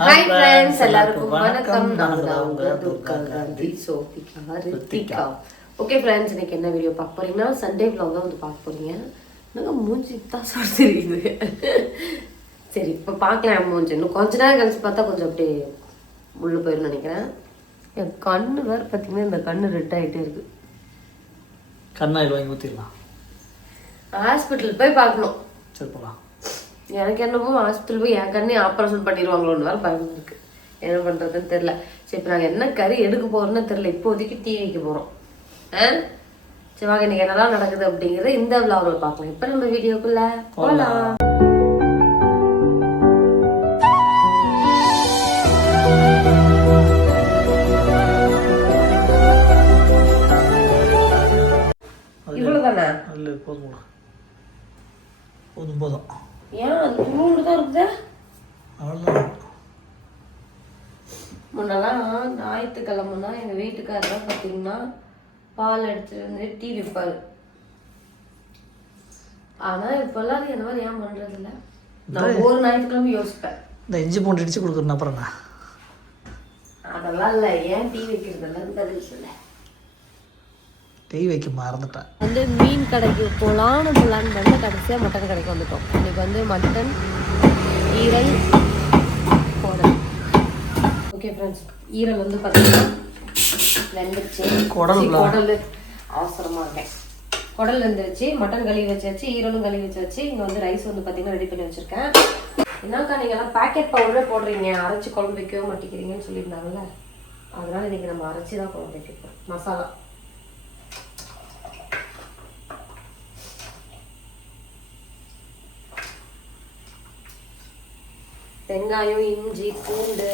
Hi friends, எல்லாருக்கும் வணக்கம். நாங்கள் தான் உங்க துர்கா காந்தி, சோபிகா, ரித்திகா. ஓகே ஃப்ரெண்ட்ஸ், இன்னைக்கு என்ன வீடியோ பார்க்க போறீங்கன்னா சண்டே vlog தான் வந்து பார்க்க போறீங்க. நாங்கள் மூஞ்சி தான் சார் தெரியுது. சரி, இப்போ பார்க்கலாம் மூஞ்சி. இன்னும் கொஞ்ச நேரம் கழிச்சு பார்த்தா கொஞ்சம் அப்படியே உள்ள போயிடும் நினைக்கிறேன். என் கண்ணு வேறு பார்த்தீங்கன்னா இந்த கண்ணு ரெட் ஆகிட்டே இருக்கு. கண்ணாயில் வாங்கி ஊற்றிடலாம். ஹாஸ்பிட்டல் போய் பார்க்கணும். சரி போகலாம். எனக்கு என்னமோ ஹாஸ்பிட்டல் போய் என் கண்ணே ஆப்ரேஷன் பண்ணிடுவாங்களோன்னு வேறு பயம் இருக்கு. என்ன பண்ணுறதுன்னு தெரில. சரி, இப்போ நாங்கள் என்ன கறி எடுக்க போகிறோன்னு தெரில. இப்போதைக்கு டீ வைக்க போகிறோம். சரி வாங்க, இன்னைக்கு என்னதான் நடக்குது அப்படிங்கிறத இந்த விளாகில் பார்க்கலாம். இப்போ நம்ம வீடியோக்குள்ள போகலாம். இவ்வளோதானே? இல்லை, போதும் போதும் போதும். ஏன் அது துளூண்டு தான் இருக்குது? அவ்வளோதான். முன்னெல்லாம் ஞாயிற்றுக்கிழமைனா எங்கள் வீட்டுக்காரர் பார்த்தீங்கன்னா பால் எடுத்துட்டு வந்து டீ வைப்பாரு. ஆனால் இப்போல்லாம் அது என்ன மாதிரி ஏன் பண்ணுறதில்ல? நான் ஒரு ஞாயிற்றுக்கிழமை யோசிப்பேன், இந்த இஞ்சி பூண்டு இடிச்சு கொடுக்குறேன். அப்புறம் அதெல்லாம் இல்லை, ஏன் டீ வைக்கிறதெல்லாம் பதில் சொல்ல. டீ வைக்க மறந்துட்டேன். வந்து மீன் கடைக்கு போகலான்னு பண்ண கடைசியாக மட்டன் கடைக்கு வந்துட்டோம். இன்னைக்கு வந்து மட்டன், ஈரல், குடல். ஓகே ஃப்ரெண்ட்ஸ், ஈரல் வந்து பார்த்தீங்கன்னா வெந்துருச்சு. குடல் அவசரமாக இருக்கேன். குடல் வெந்துருச்சு, மட்டன் கழுவி வச்சாச்சு, ஈரலும் கழுவி வச்சாச்சு. இங்கே வந்து ரைஸ் வந்து பார்த்தீங்கன்னா ரெடி பண்ணி வச்சுருக்கேன். என்னக்கா நீங்கள்லாம் பேக்கெட் பவுடரே போடுறீங்க, அரைச்சி குழம்பு வைக்கவே மாட்டேங்கிறீங்கன்னு சொல்லியிருந்தாங்கல்ல, அதனால இன்றைக்கி நம்ம அரைச்சி தான் குழம்பு வைக்கிறோம். மசாலா வெங்காயம், இஞ்சி, பூண்டு,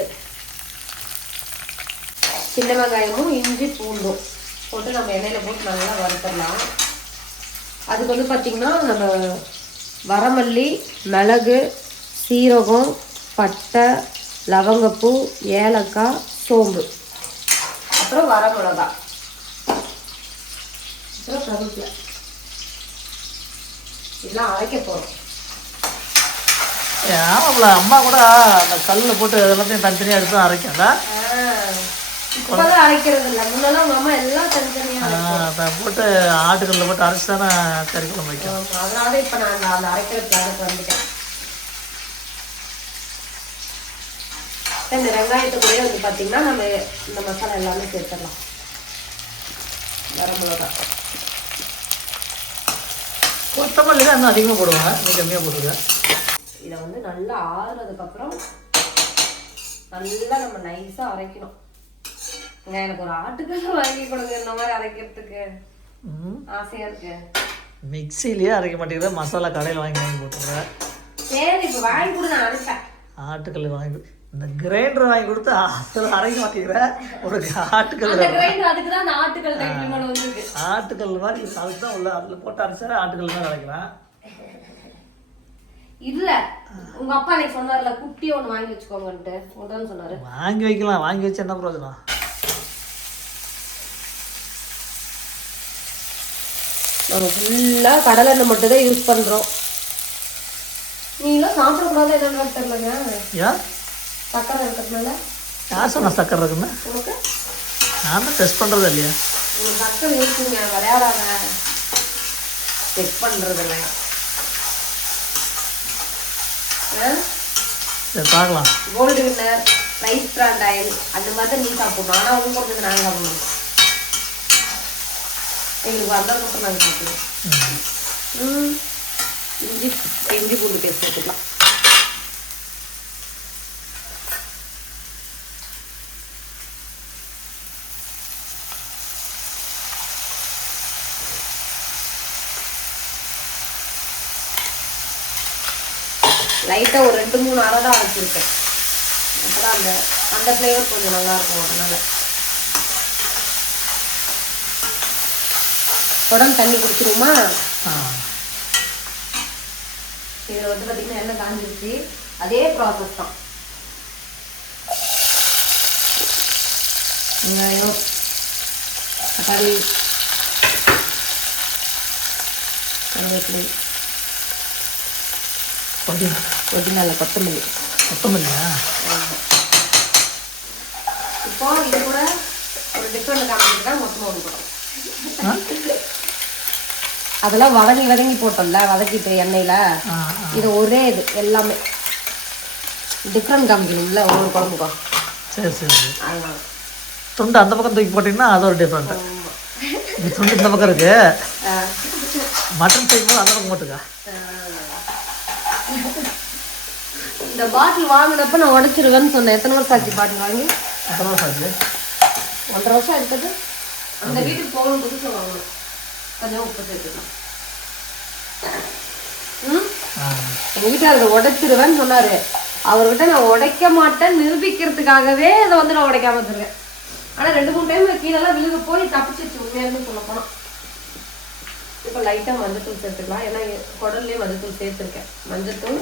சின்ன வெங்காயமும் இஞ்சி பூண்டும் போட்டு நம்ம எண்ணெயில போட்டு நல்லா வறுத்துடலாம். அதுக்கு வந்து பார்த்திங்கன்னா நம்ம வரமல்லி, மிளகு, சீரகம், பட்டை, லவங்கப்பூ, ஏலக்காய், சோம்பு, அப்புறம் வரமிளகா, அப்புறம் கருவேப்பிலை இதெல்லாம் அரைக்க போகிறோம். ஆமாம்ல, அம்மா கூட அந்த கல்லில் போட்டு எல்லாத்தையும் தனித்தனியாக எடுத்து தான் அரைக்கல. இப்போதான் அரைக்கிறது இல்லை, முன்னெல்லாம் உங்கள் அம்மா எல்லாம் தனித்தனியாக அதை போட்டு ஆட்டுக்கல்லில் போட்டு அரைச்சி தானே கறி குழம்பு வைக்கும். அதனால இப்போ நான் அந்த அரைக்கிற பிளானுக்கு வந்துட்டேன். இந்த வெங்காயத்துக்குள்ளேயே வந்து பார்த்தீங்கன்னா நம்ம இந்த மசாலா எல்லாமே சேர்த்துடலாம். வரமிளகா, கொத்தமல்லி தான் இன்னும் அதிகமாக போடுவாங்க, நீ கம்மியாக போடுங்க. இதை வந்து நல்லா ஆறுனதுக்கப்புறம் நல்லா நம்ம நைஸாக அரைக்கணும். எனக்கு ஒரு ஆட்டுக்கல்ல வாங்கி கொடுங்க, இந்த மாதிரி அரைக்கிறதுக்கு ஆசையாக இருக்கு. மிக்சிலேயே அரைக்க மாட்டேங்குது, மசாலா கடையில் வாங்கி போட்டுருவேன். சரி, இப்போ வாங்கி கொடுங்க, நான் அரைப்பேன். ஆட்டுக்கல் வாங்கி இந்த கிரைண்டர் வாங்கி கொடுத்து அதில் அரைக்க மாட்டேங்கிறேன். ஒரு ஆட்டுக்கல், அதுக்கு தான் ஆட்டுக்கல் வந்துருக்கு. ஆட்டுக்கல் மாதிரி அதுக்கு தான் உள்ள அதில் போட்டு அரைச்சா ஆட்டுக்கல் தான் அரைக்கிறேன். இல்ல, உங்க அப்பா எனக்கு சொன்னார்ல குட்டி ஒன்று வாங்கி வச்சுக்கோங்கன்ட்டு, உடனே சொன்னாரு. வாங்கி வைக்கலாம், வாங்கி வச்சு என்ன பிரயோஜனம்? நம்ம ஃபுல்லாக கடலை எண்ணெய் மட்டும் தான் யூஸ் பண்ணுறோம். நீங்களாம் சாப்பிடக்கூடாது என்னன்னு தெரியலங்க. ஏன்? சக்கரை இருக்கிறதுனால. யார் சொன்னா சக்கரை இருக்குன்னு? உங்களுக்கு நான் தான் டெஸ்ட் பண்ணுறது இல்லையா? உங்களுக்கு சக்கரை இருக்குங்க, விளையாடாத. செக் பண்ணுறதில்ல. சரி பார்க்கலாம். Gold winner, rice bran oil அந்த மாதிரி தான் நீ சாப்பிடணும். ஆனால் அவங்க கொடுத்தது நாங்கள் சாப்பிடணும். எங்களுக்கு வந்ததுக்கப்புறம் நாங்கள் சாப்பிடுவோம். இஞ்சி பூண்டு பேஸ்ட் எடுத்துக்கலாம். லைட்டாக ஒரு 2-3 அரை தான் அரைச்சிருக்கேன். அப்போ தான் அந்த ஃப்ளேவர் கொஞ்சம் நல்லாயிருக்கும். அதனால் உடம்பு தண்ணி குடிச்சிருமா? இதில் வந்து பார்த்திங்கன்னா எண்ணெய் காஞ்சிருச்சு. அதே ப்ராசஸ் தான். வெங்காயம், தக்காளி, கருவேப்பிலை, புதினா புதினா இல்லை கொத்தமல்லி. கொத்தமல்லியா? இது கூட ஒரு டிஃப்ரெண்ட் காமிச்சிட்டு தான் மொத்தமாக ஒன்று போட்டோம். அதெல்லாம் வதங்கி போட்டோம்ல, வதக்கிட்டு எண்ணெயில். இது ஒரே இது எல்லாமே டிஃப்ரெண்ட் காமிக்கணும்ல ஒவ்வொரு குழம்புக்கும். சரி சரி சரி. அதனால துண்டு அந்த பக்கம் தூக்கி போட்டிங்கன்னா அது ஒரு டிஃப்ரெண்ட்டு. இந்த துண்டு இந்த பக்கம் இருக்கு, மட்டன் செய்யும்போது அந்த பக்கம் போட்டுக்கா. இந்த பாட்டில் வாங்கினப்ப நான் உடைச்சிருவேன்னு சொன்னேன். எத்தனை வருஷம் ஆச்சு பாட்டில் வாங்கி? எத்தனை வருஷம் ஆச்சு? 1.5 வருஷம் எடுத்தது. அந்த வீட்டுக்கு போகணும் புதுசு வாங்கணும். கொஞ்சம் உப்பு சேர்த்துக்கலாம். எங்கள் வீட்டுக்காரர் உடைச்சிருவேன்னு சொன்னார். அவர்கிட்ட நான் உடைக்க மாட்டேன் நிரூபிக்கிறதுக்காகவே அதை வந்து நான் உடைக்காம வச்சிருக்கேன். ஆனால் 2-3 டைம் கீழெல்லாம் விழுக போய் தப்பிச்சிச்சு உண்மையாலுமே சொல்ல போனால். இப்போ லைட்டாக மஞ்சத்தூள் சேர்த்துக்கலாம். ஏன்னா குடல்லையே மஞ்சத்தூள் சேர்த்துருக்கேன். மஞ்சத்தூள்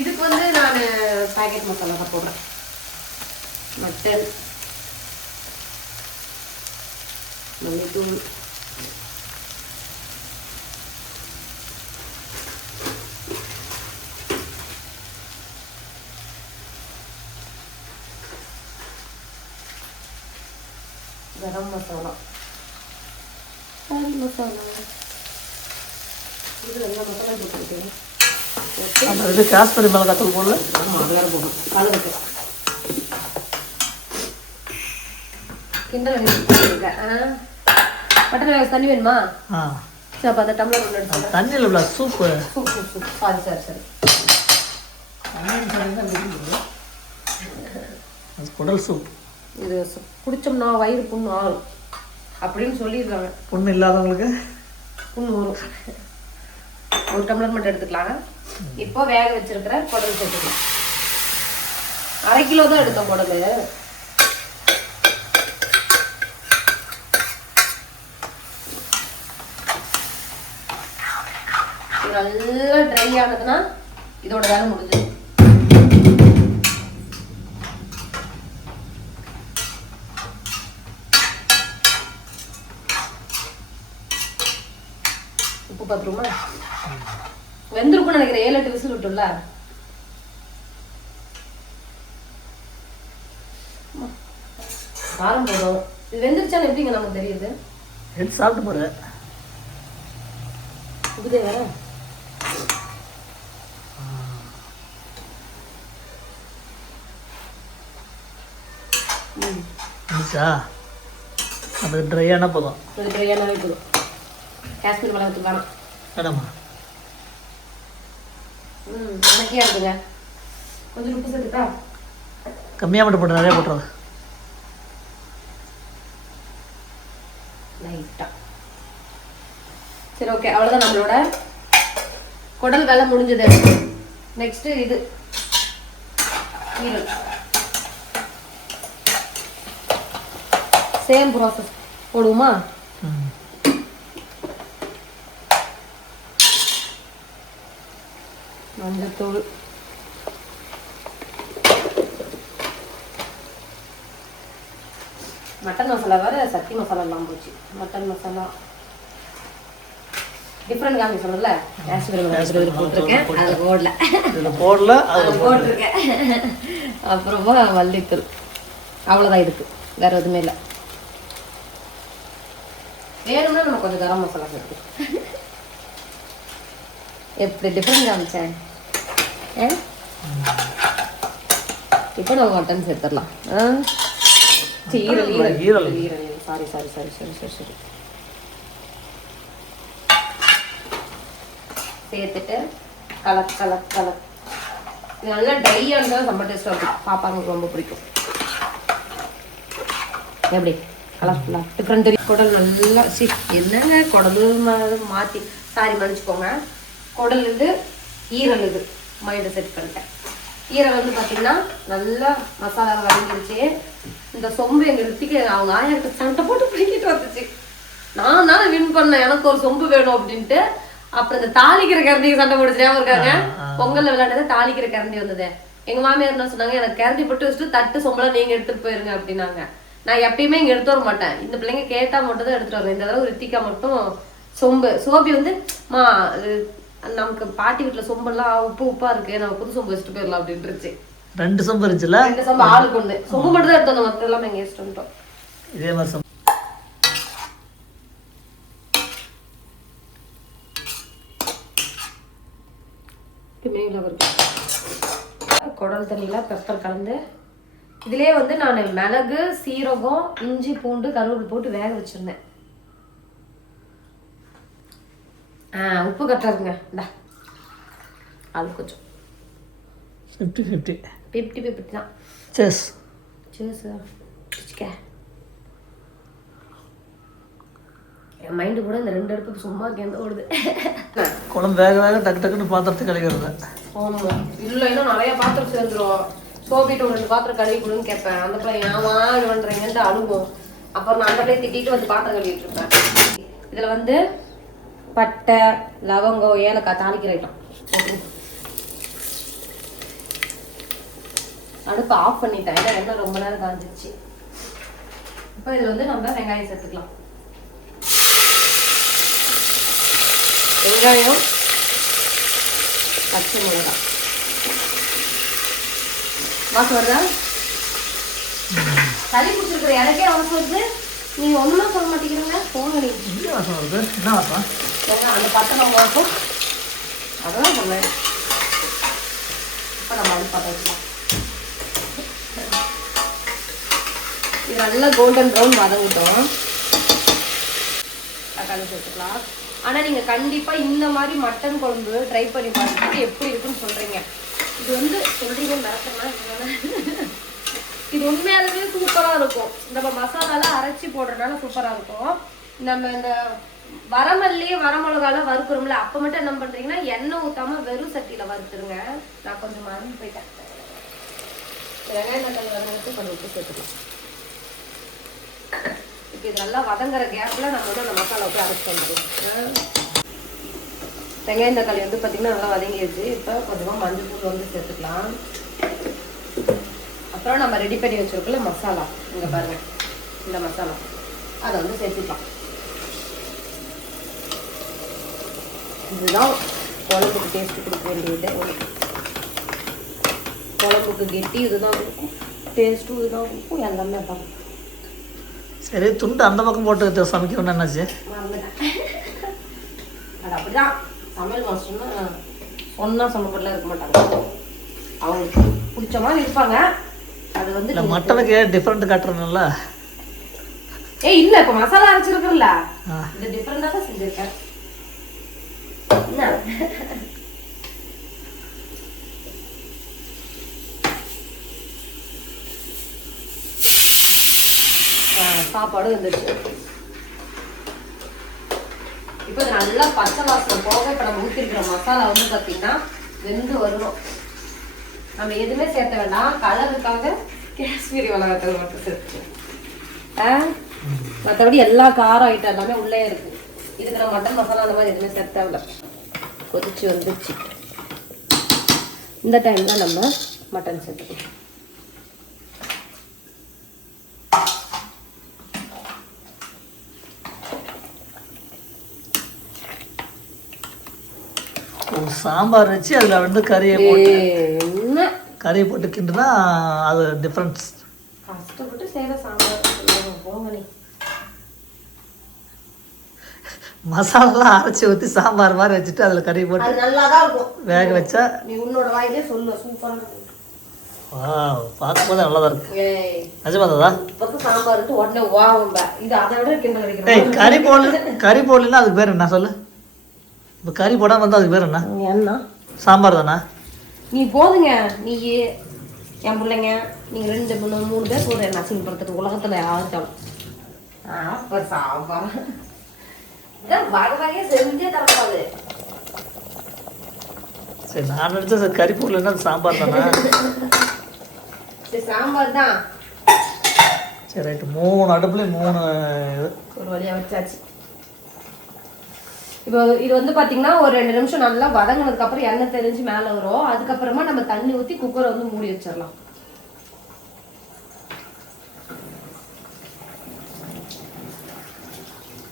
இதுக்கு வந்து நான் பேக்கெட் மசாலா தான் போடுறேன். மட்டன் மல்லித்தூள், கரம் மசாலா, கறி மசாலா, இது எல்லா மசாலா போட்டுருக்கேன். அந்த இது காஷ்மீரி மிளகாத்தூள் போடல. ஆமாம், அது வேறு போடணும். கலருக்கு கிண்டல் இருக்கேன். மட்டன் வேக தண்ணி வேணுமா? சரி, அப்போ அந்த டம்ளர் ஒன்று எடுத்து தண்ணியில் உள்ள சூப்பு. சூப் சாரி சரி சரி. குடல் சூப். இது குடிச்சோம்னா வயிறு புண்ணு ஆகும் அப்படின்னு சொல்லியிருக்காங்க. புண்ணு இல்லாதவங்களுக்கு புண்ணு வரும். ஒரு டம்ளர் மட்டும் எடுத்துக்கலாம். இப்போ வேக வச்சிருக்கிற குடல் சேர்த்துக்கலாம். 1/2 கிலோ தான் எடுத்தோம் குடல். நல்லா ட்ரை ஆனதுன்னா இதோட வேலை முடிஞ்சது. உப்பு பார்த்துருமா? வெந்திருக்கும்னு நினைக்கிறேன். 7-8 விசில் விட்டுல. காரம் போடும். இது வெந்திருச்சான்னு எப்படிங்க நமக்கு தெரியுது? எடுத்து சாப்பிட்டு போற உபதே வேற. அது ட்ரையான போதும். அது ட்ரையானவே போதும். காஷ்மீர் மிளகாத்தூள் வேணாம். வேணாமா? எனக்கே இருக்குங்க. கொஞ்சம் உப்பு சேர்த்துட்டா? கம்மியாக மட்டும் போட்டு நிறைய போட்டுருவேன். லைட்டா. சரி, ஓகே. அவ்வளோதான் நம்மளோட குடல் வேலை முடிஞ்சது. நெக்ஸ்ட் இது ஈரல். சேம் ப்ராசஸ் போடுவோமா? மஞ்சத்தூள், மட்டன் மசாலா வேற சக்தி மசாலா எல்லாம் போச்சு. மட்டன் மசாலா டிஃப்ரெண்ட் காமி சொன்னல. போட்டிருக்கேன், அது போடல, அது போட்டிருக்கேன். அப்புறமா மல்லித்தூள். அவ்வளோதான் இதுக்கு, வேற எதுவுமே இல்லை. வேணும்னா நம்ம கொஞ்சம் கரம் மசாலா சேர்த்து. எப்படி டிஃப்ரெண்ட் காமிச்சேன். இப்போ நம்ம மட்டன் சேர்த்துடலாம். ஈரல் சாரி சாரி சாரி சரி சரி சரி சேர்த்துட்டு கலக் இது நல்லா ட்ரையாக இருந்தால் ரொம்ப டேஸ்ட்டாக இருக்கும். பாப்பாங்களுக்கு ரொம்ப பிடிக்கும். எப்படி கலர்ஃபுல்லாக டிஃப்ரெண்ட் தெரியும். குடல் நல்லா என்னங்க குடல் மாற்றி சாரி மன்னிச்சுக்கோங்க. குடல் இது, ஈரல் இது மைண்டை செட் பண்ணிட்டேன். ஈரல் வந்து பார்த்தீங்கன்னா நல்லா மசாலா வதங்கிருச்சு. இந்த சொம்பு எங்கள் ரித்திக்கு அவங்க ஆயாக்கிட்ட சண்டை போட்டு பிடிக்கிட்டு வந்துச்சு. நான் தானே வின் பண்ணேன், எனக்கு ஒரு சொம்பு வேணும் அப்படின்ட்டு. அப்புறம் இந்த தாளிக்கிற கரண்டிக்கு சண்டை போட்டுச்சே இருக்காங்க. பொங்கல்ல விளையாண்டது தாளிக்கிற கரண்டி வந்தது. எங்க மாமியார் என்ன சொன்னாங்க, எனக்கு கரண்டி போட்டு வச்சுட்டு தட்டு சொம்பெல்லாம் நீங்க எடுத்துட்டு போயிருங்க அப்படின்னாங்க. நான் எப்பயுமே இங்க எடுத்து வர மாட்டேன். இந்த பிள்ளைங்க கேட்டா மட்டும் தான் எடுத்துட்டு வருவேன். இந்த தடவை ரித்திகா மட்டும் சொம்பு சோபி வந்து நமக்கு பாட்டி வீட்டுல சொம்பெல்லாம் உப்பா இருக்கு, நம்ம புது சொம்பு வச்சுட்டு போயிடலாம் அப்படின்ட்டுருச்சு. 2 சொம்பு இருந்துச்சுல, 2 சொம்பு ஆளுக்கு ஒன்று. சொம்பு மட்டும் தான் எடுத்து வந்தோம், மற்ற எல்லாமே எங்கே வச்சுட்டு வந்துட்டோம். இதே மாதிரி சொம்பு. குடல் தண்ணியில் பெப்பர் கலந்து இதிலே வந்து நான் மிளகு, சீரகம், இஞ்சி, பூண்டு, கருவேப்பிலை போட்டு வேக வச்சிருந்தேன். உப்பு கரெக்டாக இருக்குங்க. இந்தா அது கொஞ்சம் 50-50 50-50 தான். சேஸ் என் மைண்டு கூட இந்த 2 அடுப்பு சும்மா இருக்கேன் ஓடுது. குழம்பு வேக வேக டக்கு டக்குன்னு பாத்திரத்தை கழுவிடுறது. ஆமாம், இல்லை இன்னும் நிறைய பாத்திரம் சேர்ந்துடும். சோபிட்டு 2 பாத்திரம் கழுவி கொடுன்னு கேட்பேன். அந்த பிள்ளை ஏமா இது பண்ணுறீங்கன்ட்டு அழுவோம். அப்புறம் நான் அந்த பிள்ளையை திட்டிட்டு வந்து பாத்திரம் கழுவிட்டு இருப்பேன். இதில் வந்து பட்டை, லவங்கம், ஏலக்காய் தாளிக்கிற ஐட்டம். அடுப்பு ஆஃப் பண்ணிட்டேன், ஏன்னா எண்ணெய் ரொம்ப நேரம் காஞ்சிச்சு. இப்போ இதில் வந்து நம்ம வெங்காயம் சேர்த்துக்கலாம். வெங்காயம், பச்சை மிளகாய். வாசம் வருதா? சளி பிடிச்சிருக்கிற எனக்கே வாசம் வருது. நீங்க ஒண்ணுமே சொல்ல மாட்டேங்கிறீங்க. போங்க நீங்க. என்ன வாசம் வருது? என்ன வாசம்? அந்த பட்டை வாசம். அதான் சொன்னேன். இப்போ நம்ம அது பார்த்துக்கலாம். இது நல்லா கோல்டன் ப்ரௌன் வதங்கிட்டோம். தக்காளி சேர்த்துக்கலாம். ஆனால் நீங்கள் கண்டிப்பாக இந்த மாதிரி மட்டன் குழம்பு ட்ரை பண்ணி பார்த்துட்டு எப்படி இருக்குன்னு சொல்கிறீங்க. இது வந்து சொல்கிறீங்க மறக்கணும். இது உண்மையாலுமே சூப்பராக இருக்கும். நம்ம மசாலாலாம் அரைச்சி போடுறதுனால சூப்பராக இருக்கும். நம்ம இந்த வரமல்லி, வரமிளகாலாம் வறுக்கிறோம்ல, அப்போ மட்டும் என்ன பண்ணுறீங்கன்னா எண்ணெய் ஊற்றாமல் வெறும் சட்டியில் வறுத்துருங்க. நான் கொஞ்சம் மறந்து போயிட்டேன். வெங்காயம் தக்காளி வதங்கிறதுக்கு கொஞ்சம் உப்பு சேர்த்துக்கலாம். இப்போ இது நல்லா வதங்குற கேப்பில் நம்ம வந்து அந்த மசாலா போய் அரைச்சி வந்துடுவோம். வெங்காயம் தக்காளி வந்து பார்த்திங்கன்னா நல்லா வதங்கிடுச்சு. இப்போ கொஞ்சமாக மஞ்சள் தூள் வந்து சேர்த்துக்கலாம். அப்புறம் நம்ம ரெடி பண்ணி வச்சுருக்கோம்ல மசாலா, இங்கே பாருங்கள், இந்த மசாலா அதை வந்து சேர்த்துக்கலாம். இதுதான் குழம்புக்கு டேஸ்ட்டு கொடுக்க வேண்டியது. குழம்புக்கு கெட்டி இதுதான் இருக்கும், டேஸ்ட்டும் இதுதான் இருக்கும், எல்லாமே தான். சரி, துண்டு அந்த பக்கம் போட்டு சமைக்கணும்னு என்னாச்சு? அது அப்படிதான். சமையல் மாஸ்டர்னா சொன்னால் சமைப்படலாம் இருக்க மாட்டாங்க. அவங்களுக்கு பிடிச்ச மாதிரி இருப்பாங்க. அது வந்து இல்லை, மட்டனுக்கு டிஃப்ரெண்ட் காட்டுறதுனால. இல்லை, இப்போ மசாலா அரைச்சிருக்குல்ல, இது டிஃப்ரெண்டாக தான் செஞ்சுருக்கேன். சாப்பாடு வந்துடுச்சு. இப்போ இது நல்லா பச்சை வாசனை போக இப்போ நம்ம ஊற்றிருக்கிற மசாலா வந்து பார்த்தீங்கன்னா வெந்து வரணும். நம்ம எதுவுமே சேர்த்த வேண்டாம். கலருக்காக காஷ்மீரி மிளகாத்தூள் மட்டும் சேர்த்துக்கலாம். மற்றபடி எல்லா காரம் ஐட்டம் எல்லாமே உள்ளே இருக்கு. இதுக்கு நம்ம மட்டன் மசாலா அந்த மாதிரி எதுவுமே சேர்த்த தேவையில்ல. கொதிச்சு வந்துச்சு. இந்த டைம்ல நம்ம மட்டன் சேர்த்துக்கலாம். சாம்பார் வச்சு அதில் வந்து கறியை போட்டு கிண்டுனா அது டிஃப்ரென்ஸ். கஷ்டப்பட்டு செய்கிற சாம்பார் போங்கணி. மசாலாலாம் அரைச்சி ஊற்றி சாம்பார் மாதிரி வச்சுட்டு அதில் கறி போட்டு நல்லா தான் இருக்கும். வேக வச்சா நீ உன்னோட வாயிலே சொல்லு, சூப்பராக இருக்கும். பார்க்கும்போது நல்லா தான் இருக்கு. நிஜமா தான் இப்போ சாம்பார் உடனே வாங்க. இது அதை விட கிண்டல் அடிக்கிறேன். கறி போடலன்னா அதுக்கு பேர் என்ன சொல்லு? இப்போ கறி போடாமல் வந்து அதுக்கு பேர் என்ன? என்ன சாம்பார் தானே? நீ போதுங்க, நீ என் பிள்ளைங்க நீங்கள் 2-3 பேர் போதும் என்ன அசிங்கப்படுத்துறது உலகத்தில் யாரும். சாம்பார் வகை வகையே செஞ்சே தரக்கூடாது. சரி, நான் நினச்சேன் சார் கறி போடலன்னா அது சாம்பார் தானே? சரி, சாம்பார் தான். சரி, ரைட்டு. 3 அடுப்புலேயும் 3 ஒரு வழியாக வச்சாச்சு. இப்போ இது வந்து பார்த்தீங்கன்னா ஒரு 2 நிமிஷம் நல்லா வதங்கினதுக்கப்புறம் எண்ணெய் தெரிஞ்சு மேலே வரும். அதுக்கப்புறமா நம்ம தண்ணி ஊற்றி குக்கரை வந்து மூடி வச்சிடலாம்.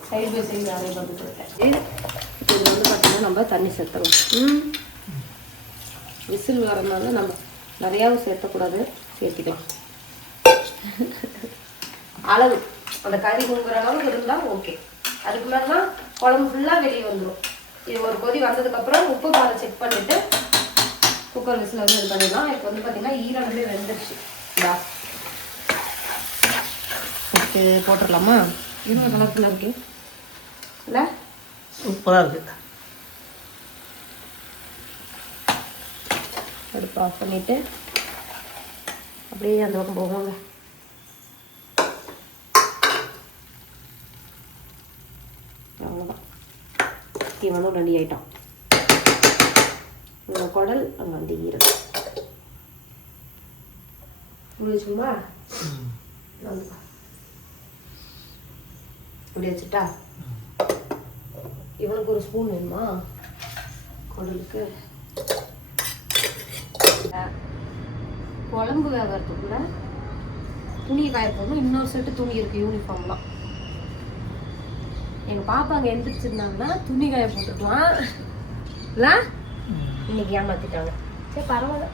சைடு பை சைடு வேலையை பார்த்து கொடுத்தேன். இது வந்து பார்த்தீங்கன்னா நம்ம தண்ணி சேர்த்துறோம். விசில் வரனால நம்ம நிறையாவும் சேர்த்தக்கூடாது, சேர்த்திக்கலாம். அளவு அந்த கறி முங்குற அளவுக்கு இருந்தால் ஓகே. அதுக்கு மேலே குழம்பு ஃபுல்லாக வெளியே வந்துடும். இது ஒரு கொதி வந்ததுக்கப்புறம் உப்பு காரம் செக் பண்ணிவிட்டு குக்கர் விசில் வந்து இது பண்ணிடலாம். இப்போ வந்து பார்த்தீங்கன்னா ஈரமே வெந்துடுச்சு. ஓகே, போட்டுடலாமா? இன்னும் கலர்ஃபுல்லாக இருக்கு இல்லை? சூப்பராக இருக்குது. அடுப்பு ஆஃப் பண்ணிவிட்டு அப்படியே அந்த பக்கம் போவாங்க. அவ்வளோதான், இவனும் ரெடி ஆகிட்டான். இந்த குடல் அங்கே வந்து ஈரம் முடிச்சுமா இப்படி வச்சுட்டா. இவனுக்கு ஒரு ஸ்பூன் வேணுமா குடலுக்கு? குழம்பு வேகிறதுக்குள்ள துணி காய போடணும். இன்னொரு செட்டு துணி இருக்குது, யூனிஃபார்ம்லாம். எங்கள் பாப்பா அங்கே எழுந்திரிச்சிருந்தாங்கன்னா துணி காய போட்டுக்கலாம் இல்லை, இன்னைக்கு ஏமாற்றிட்டாங்க. சரி பரவாயில்ல,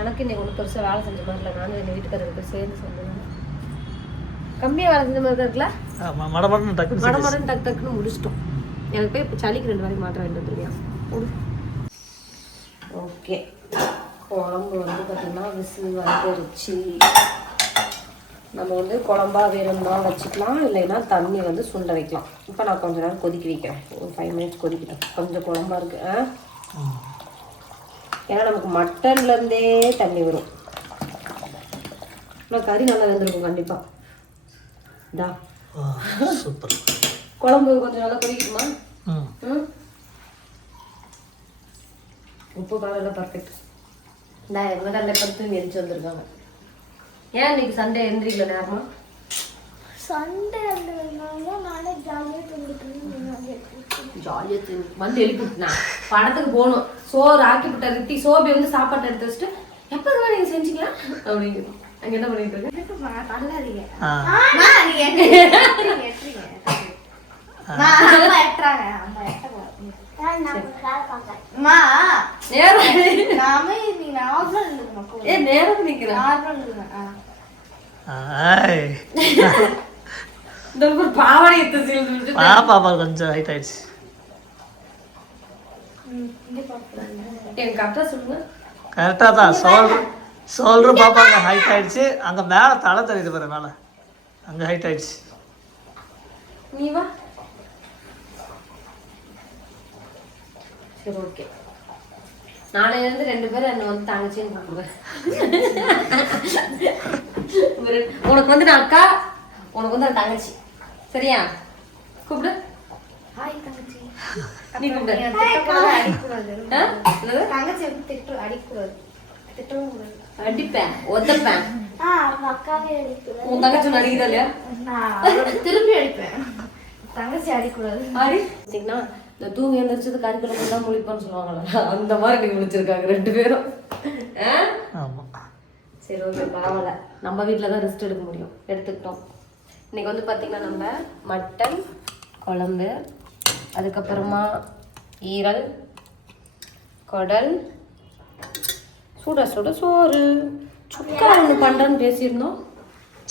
எனக்கு இன்னைக்கு ஒன்றும் பெருசாக வேலை செஞ்ச மாதிரி இல்லை. நானும் எங்கள் வீட்டுக்காரருக்கு சேர்ந்து செஞ்சேன். கம்மியாக வேலை செஞ்ச மாதிரி தான் இருக்குல்ல, மடமடன்னு டக்கு டக்குன்னு முடிச்சிட்டோம். எனக்கு போய் இப்போ சளிக்கு 2 வாரம் மாற்ற வேண்டியது இல்லையா? ஓகே, குழம்பு வந்து பார்த்தீங்கன்னா விசில் வந்துருச்சு. நம்ம வந்து குழம்பா வேணும்னா வச்சுக்கலாம், இல்லைன்னா தண்ணி வந்து சுண்ட வைக்கலாம். இப்போ நான் கொஞ்ச நேரம் கொதிக்க வைக்கிறேன், ஒரு 5 மினிட்ஸ் கொதிக்கிட்டேன். கொஞ்சம் குழம்பா இருக்கு. ஏன்னா நமக்கு மட்டன்லேருந்தே தண்ணி வரும். ஆனால் கறி நல்லா வெந்திருக்கும் கண்டிப்பாக. டா சூப்பர். குழம்பு கொஞ்சம் நல்லா கொதிக்கணுமா? உப்பு காரம் எல்லாம் பர்ஃபெக்ட். நான் எங்கள் கடலை படுத்து எரிச்சு வந்திருக்காங்க. ஏன் இன்னைக்கு சண்டே எந்திரிக்கல நேரமா? சண்டே நானே ஜாலியாக வந்து எழுப்பிட்டுனா படத்துக்கு போகணும். சோறு ஆக்கி விட்ட ரிட்டி சோபி வந்து சாப்பாட்டை எடுத்து வச்சுட்டு எப்போ இதெல்லாம் நீங்கள் செஞ்சுக்கலாம் அப்படிங்கிறது. அங்கே என்ன பண்ணிட்டு இருக்கேன்? பாப்பா கொஞ்சம் ஹைட் ஆயிடுச்சு. கரெக்டாக தான் சோல்ரு பாப்பாங்க ஹைட் ஆயிடுச்சு. அங்கே மேலே தலை தெரியுது பாரு, மேலே அங்கே ஹைட் ஆயிடுச்சு. நீ வா. சரி ஓகே, நாளையிலேருந்து 2 பேரும் என்னை வந்து தங்கச்சின்னு கூப்பிடுவேன். உனக்கு வந்து நான் அக்கா, உனக்கு வந்து நான் தங்கச்சி, சரியா? கூப்பிடு. ஹாய் தங்கச்சி. நீ கூப்பிடு. தங்கச்சி திட்டு அடிக்கூடாது, திட்டவும் கூடாது. அடிப்பேன், ஒத்தப்பேன். அக்காவே அடிக்கூடாது. உன் தங்கச்சி அடிக்குதா இல்லையா? திருப்பி அடிப்பேன். தங்கச்சி அடிக்கூடாது. ஆடி பார்த்தீங்கன்னா இந்த தூங்கி எழுந்திரிச்சது கறிக்குழம்பு தான் முழிப்பான்னு சொல்லுவாங்கல்ல, அந்த மாதிரி நீ முடிச்சிருக்காங்க 2 பேரும். ஆமாம், சரி ஓகே பரவாயில்ல. நம்ம வீட்டில் தான் ரெஸ்ட் எடுக்க முடியும், எடுத்துக்கிட்டோம். இன்னைக்கு வந்து பார்த்தீங்கன்னா நம்ம மட்டன் குழம்பு, அதுக்கப்புறமா ஈரல், குடல், சுட சுட சோறு, சுக்கா ஒன்று பண்ணுறேன்னு பேசியிருந்தோம்.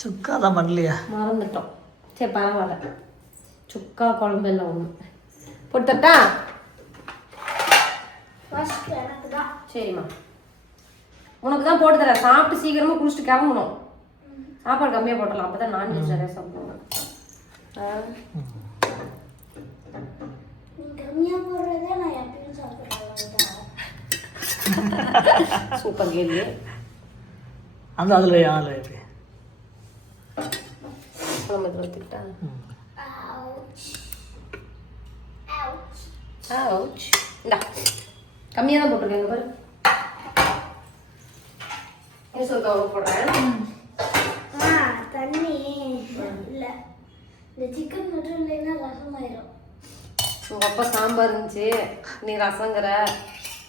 சுக்கா தான் பண்ணலையா? மறந்துட்டோம். சரி பரவாயில்ல, சுக்கா குழம்பு எல்லாம் ஒன்று போட்டுட்டா? சரிம்மா, உனக்கு தான் போட்டு தரேன். சாப்பிட்டு சீக்கிரமாக குளிச்சுட்டு கிளம்பணும். சாப்பாடு கம்மியாக போட்டலாம், அப்போ தான் நான்வெஜ் நிறையா சாப்பிடுவோம். சூப்பர் கேள்வி. அந்த அதில் எப்படி குழம்பு ஊற்றிக்கிட்டா? இந்தா கம்மியாக தான் போட்டிருக்கேங்க பாரு. போடுறேன் தண்ணி இல்லை, இந்த சிக்கன் மட்டும் இல்லைன்னா ரசம் ஆயிரும். உங்கள் அப்பா சாம்பார் இருந்துச்சு, நீ ரசங்கிற.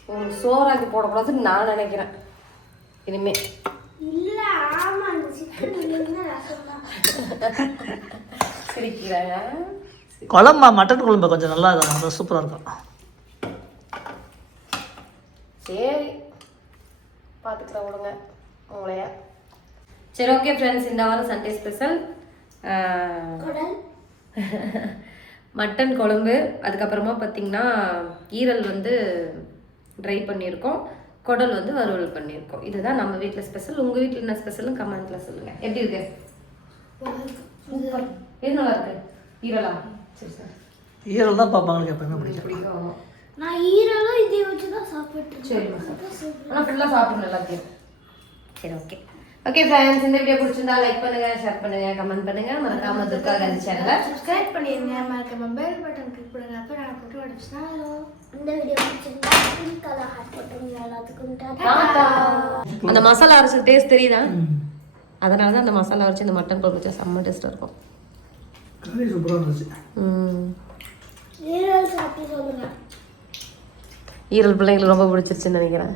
உங்களுக்கு சோறாக்கி போடக்கூடாதுன்னு நான் நினைக்கிறேன் இனிமே. இல்ல ஆமா, அந்த சிக்கன் இல்லைன்னா ரசம் தான். சிரிக்கிறாங்க. குழம்பா மட்டன் குழம்பு கொஞ்சம் நல்லா இருக்கும், சூப்பராக இருக்கும். சரி பார்த்துக்கலாம் விடுங்க உங்களைய. சரி ஓகே ஃப்ரெண்ட்ஸ், இந்த வாரம் சண்டே ஸ்பெஷல் குடல் மட்டன் குழம்பு, அதுக்கப்புறமா பார்த்தீங்கன்னா ஈரல் வந்து ட்ரை பண்ணியிருக்கோம், குடல் வந்து வறுவல் பண்ணியிருக்கோம். இதுதான் நம்ம வீட்டில் ஸ்பெஷல். உங்கள் வீட்டில் என்ன ஸ்பெஷல்னு கமெண்ட்டில் சொல்லுங்கள். எப்படி இருக்கு? சூப்பர். எது நல்லா இருக்கு? ஈரலா? சரி சார், ஈரல் தான் பாப்பாங்களுக்கு எப்பவுமே பிடிக்கும். பிடிக்கும். நான் ஈரலும் இதை வச்சு தான் சாப்பிட்டு. சரிம்மா சார், ஆனால் ஃபுல்லாக சாப்பிடணும் எல்லாத்தையும். சரி ஓகே. ஓகே ஃப்ரெண்ட்ஸ், இந்த வீடியோ பிடிச்சிருந்தா லைக் பண்ணுங்க, ஷேர் பண்ணுங்க, கமெண்ட் பண்ணுங்க. மறக்காம துர்கா காந்தி சேனலை சப்ஸ்கிரைப் பண்ணிருங்க, மறக்காம பெல் பட்டன் கிளிக் பண்ணுங்க. அப்ப நான் போட்டு வந்துச்சுன்னா இந்த வீடியோ பிடிச்சிருந்தா பிங்க் கலர் ஹார்ட் போட்டுருங்க. எல்லாத்துக்கும் டாடா. அந்த மசாலா அரைச்ச டேஸ்ட் தெரியுதா? அதனால தான் அந்த மசாலா அரைச்சி இந்த மட்டன் குழம்பு வச்சா செம்ம டேஸ்ட்டாக இருக்கும். கறி சூப்பராக இருந்துச்சு. ஈரல் சாப்பிட்டு சொல்லுங்க. ஈரல் பிள்ளைங்களுக்கு ரொம்ப பிடிச்சிருச்சுன்னு நினைக்கிறேன்.